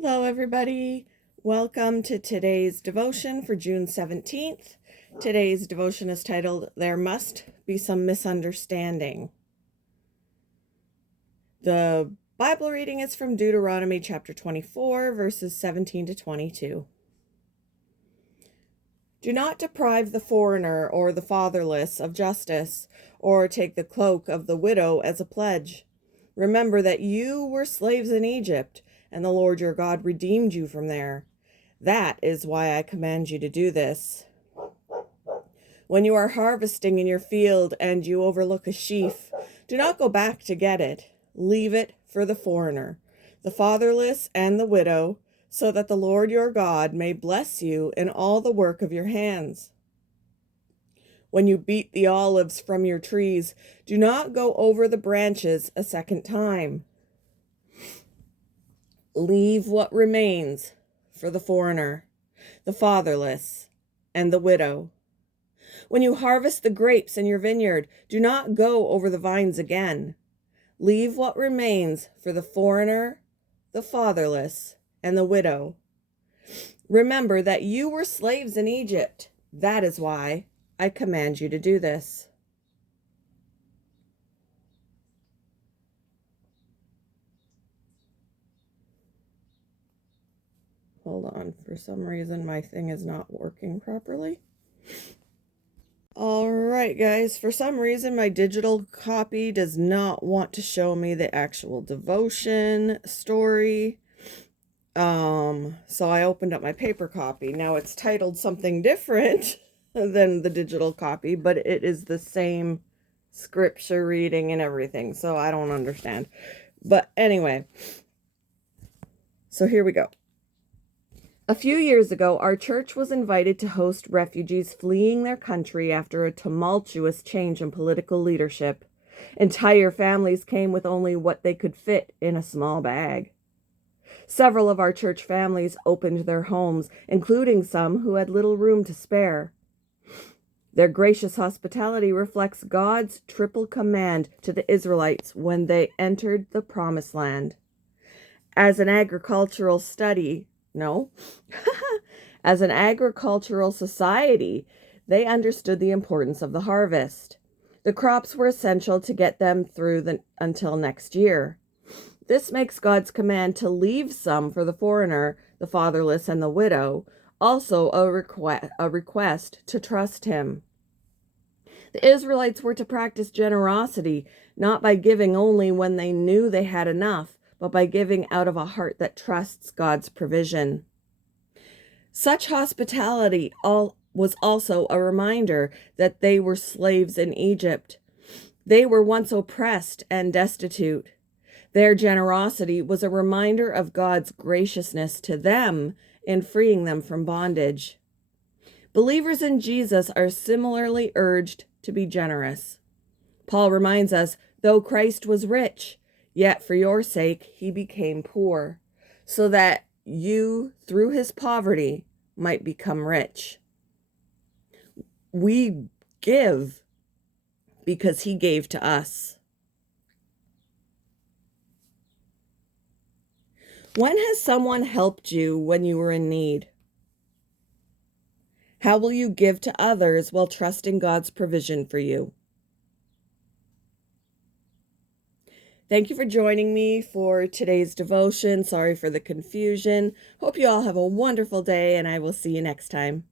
Hello, everybody. Welcome to today's devotion for June 17th. Today's devotion is titled, There Must Be Some Misunderstanding. The Bible reading is from Deuteronomy chapter 24, verses 17 to 22. Do not deprive the foreigner or the fatherless of justice, or take the cloak of the widow as a pledge. Remember that you were slaves in Egypt, and the Lord your God redeemed you from there. That is why I command you to do this. When you are harvesting in your field and you overlook a sheaf, do not go back to get it. Leave it for the foreigner, the fatherless, and the widow, so that the Lord your God may bless you in all the work of your hands. When you beat the olives from your trees, do not go over the branches a second time. Leave what remains for the foreigner, the fatherless, and the widow. When you harvest the grapes in your vineyard, do not go over the vines again. Leave what remains for the foreigner, the fatherless, and the widow. Remember that you were slaves in Egypt. That is why I command you to do this. Hold on, for some reason my thing is not working properly. All right, guys, for some reason my digital copy does not want to show me the actual devotion story. So I opened up my paper copy. Now it's titled something different than the digital copy, but it is the same scripture reading and everything, so I don't understand. But anyway, so here we go. A few years ago, our church was invited to host refugees fleeing their country after a tumultuous change in political leadership. Entire families came with only what they could fit in a small bag. Several of our church families opened their homes, including some who had little room to spare. Their gracious hospitality reflects God's triple command to the Israelites when they entered the Promised Land. As an agricultural society, they understood the importance of the harvest. The crops were essential to get them through until next year. This makes God's command to leave some for the foreigner, the fatherless, and the widow also a request to trust him. The Israelites were to practice generosity, not by giving only when they knew they had enough, but by giving out of a heart that trusts God's provision. Such hospitality was also a reminder that they were slaves in Egypt. They were once oppressed and destitute. Their generosity was a reminder of God's graciousness to them in freeing them from bondage. Believers in Jesus are similarly urged to be generous. Paul reminds us, though Christ was rich, yet for your sake he became poor, so that you, through his poverty, might become rich. We give because he gave to us. When has someone helped you when you were in need? How will you give to others while trusting God's provision for you? Thank you for joining me for today's devotion. Sorry for the confusion. Hope you all have a wonderful day, and I will see you next time.